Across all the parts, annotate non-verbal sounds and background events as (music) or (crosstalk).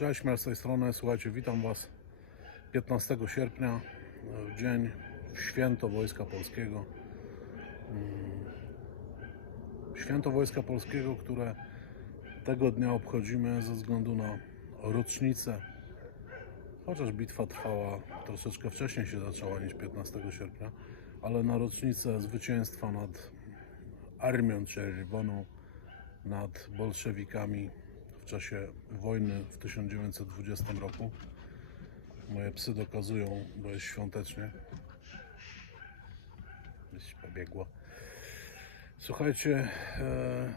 Cześć, z tej strony. Słuchajcie, witam Was 15 sierpnia, w dzień w święto Wojska Polskiego. Mm, Święto Wojska Polskiego, które tego dnia obchodzimy ze względu na rocznicę. Chociaż bitwa trwała troszeczkę wcześniej się zaczęła niż 15 sierpnia, ale na rocznicę zwycięstwa nad Armią Czerwoną, nad bolszewikami czasie wojny w 1920 roku. Moje psy dokazują, bo jest świątecznie. Gdzieś pobiegło. Słuchajcie, e,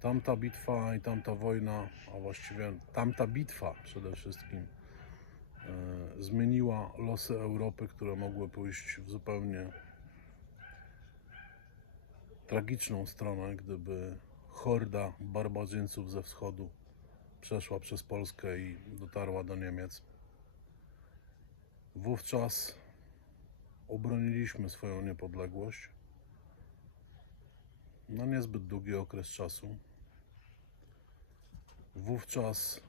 tamta bitwa i tamta wojna, a właściwie tamta bitwa przede wszystkim, e, zmieniła losy Europy, które mogły pójść w zupełnie tragiczną stronę, gdyby horda barbarzyńców ze wschodu przeszła przez Polskę i dotarła do Niemiec. Wówczas obroniliśmy swoją niepodległość na niezbyt długi okres czasu. Wówczas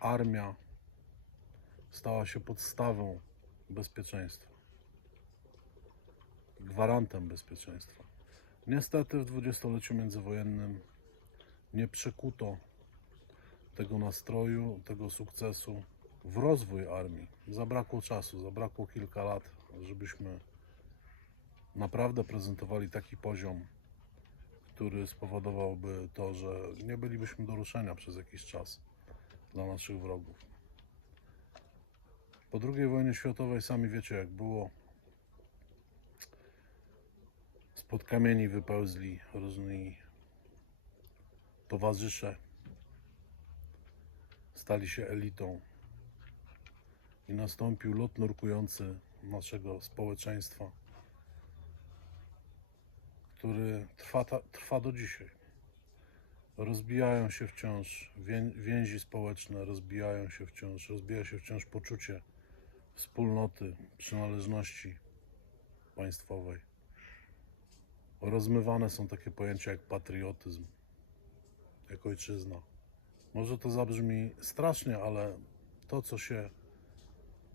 armia stała się podstawą bezpieczeństwa, gwarantem bezpieczeństwa. Niestety w dwudziestoleciu międzywojennym nie przekuto tego nastroju, tego sukcesu w rozwój armii. Zabrakło czasu, zabrakło kilka lat, żebyśmy naprawdę prezentowali taki poziom, który spowodowałby to, że nie bylibyśmy do ruszenia przez jakiś czas dla naszych wrogów. Po II wojnie światowej sami wiecie jak było. Spod kamieni wypełzli różni towarzysze, stali się elitą i nastąpił lot nurkujący naszego społeczeństwa, który trwa, ta, trwa do dzisiaj. Rozbijają się wciąż wię, więzi społeczne, rozbijają się wciąż, rozbija się wciąż poczucie wspólnoty, przynależności państwowej. Rozmywane są takie pojęcia jak patriotyzm, jak ojczyzna. Może to zabrzmi strasznie, ale to, co się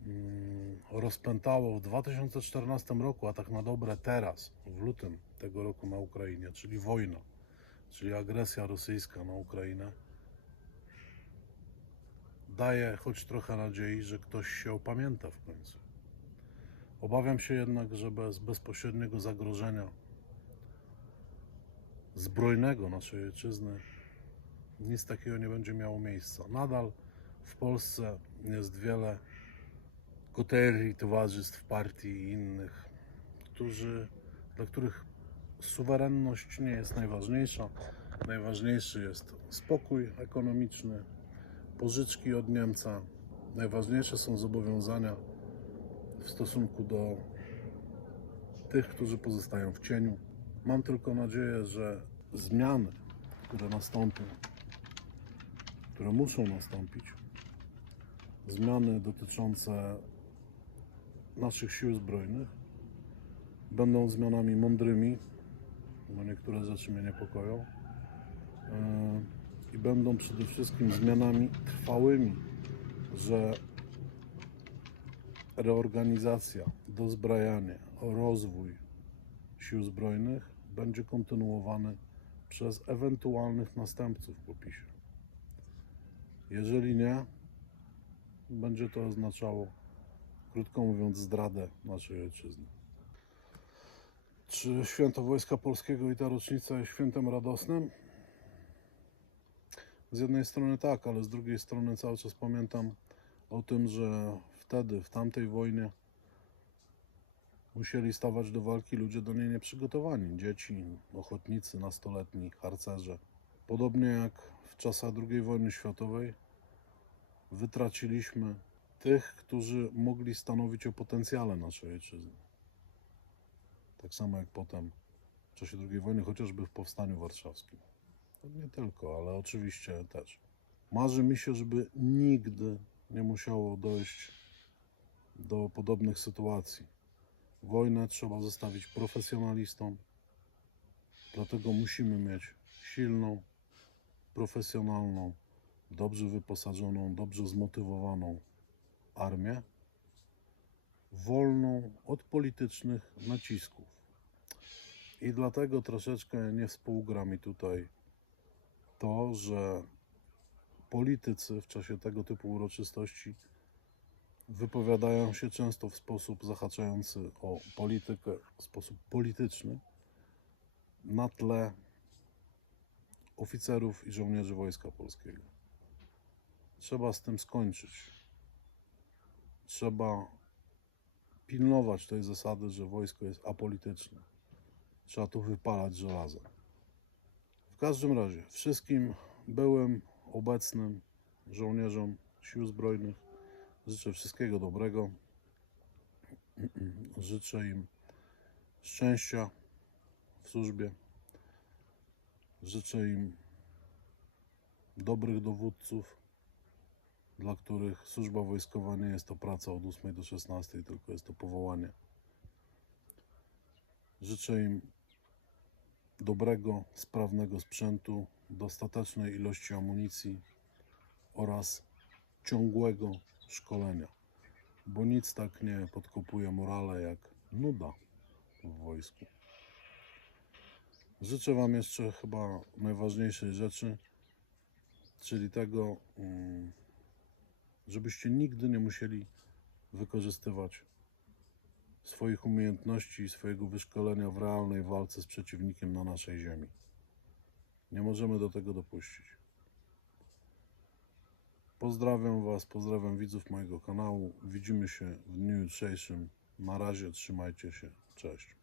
mm, rozpętało w 2014 roku, a tak na dobre teraz, w lutym tego roku na Ukrainie, czyli wojna, czyli agresja rosyjska na Ukrainę, daje choć trochę nadziei, że ktoś się opamięta w końcu. Obawiam się jednak, że bez bezpośredniego zagrożenia zbrojnego naszej ojczyzny nic takiego nie będzie miało miejsca. Nadal w Polsce jest wiele koterii, towarzystw, partii i innych, którzy, dla których suwerenność nie jest najważniejsza. Najważniejszy jest spokój ekonomiczny, pożyczki od Niemca. Najważniejsze są zobowiązania w stosunku do tych, którzy pozostają w cieniu. Mam tylko nadzieję, że zmiany, które nastąpią, które muszą nastąpić, zmiany dotyczące naszych sił zbrojnych, będą zmianami mądrymi, bo niektóre rzeczy mnie niepokoją, yy, i będą przede wszystkim zmianami trwałymi, że reorganizacja, dozbrajanie, rozwój sił zbrojnych będzie kontynuowany przez ewentualnych następców po PiSie. Jeżeli nie, będzie to oznaczało, krótko mówiąc, zdradę naszej ojczyzny. Czy święto Wojska Polskiego i ta rocznica jest świętem radosnym? Z jednej strony tak, ale z drugiej strony cały czas pamiętam o tym, że wtedy, w tamtej wojnie, musieli stawać do walki ludzie do niej nieprzygotowani. Dzieci, ochotnicy, nastoletni, harcerze. Podobnie jak w czasach II wojny światowej, wytraciliśmy tych, którzy mogli stanowić o potencjale naszej ojczyzny. Tak samo jak potem w czasie II wojny, chociażby w Powstaniu Warszawskim. Nie tylko, ale oczywiście też. Marzy mi się, żeby nigdy nie musiało dojść do podobnych sytuacji. Wojnę trzeba zostawić profesjonalistom, dlatego musimy mieć silną, profesjonalną, dobrze wyposażoną, dobrze zmotywowaną armię, wolną od politycznych nacisków. I dlatego troszeczkę nie współgra mi tutaj to, że politycy w czasie tego typu uroczystości wypowiadają się często w sposób zahaczający o politykę, w sposób polityczny na tle oficerów i żołnierzy Wojska Polskiego. Trzeba z tym skończyć. Trzeba pilnować tej zasady, że wojsko jest apolityczne. Trzeba tu wypalać żelazem. W każdym razie, wszystkim byłym, obecnym żołnierzom Sił Zbrojnych życzę wszystkiego dobrego. (clears throat) Życzę im szczęścia w służbie. Życzę im dobrych dowódców, dla których służba wojskowa nie jest to praca od 8 do 16, tylko jest to powołanie. Życzę im dobrego, sprawnego sprzętu, dostatecznej ilości amunicji oraz ciągłego szkolenia, bo nic tak nie podkopuje morale jak nuda w wojsku. Życzę Wam jeszcze chyba najważniejszej rzeczy, czyli tego, mm, żebyście nigdy nie musieli wykorzystywać swoich umiejętności i swojego wyszkolenia w realnej walce z przeciwnikiem na naszej ziemi. Nie możemy do tego dopuścić. Pozdrawiam Was, pozdrawiam widzów mojego kanału. Widzimy się w dniu jutrzejszym. Na razie, trzymajcie się. Cześć.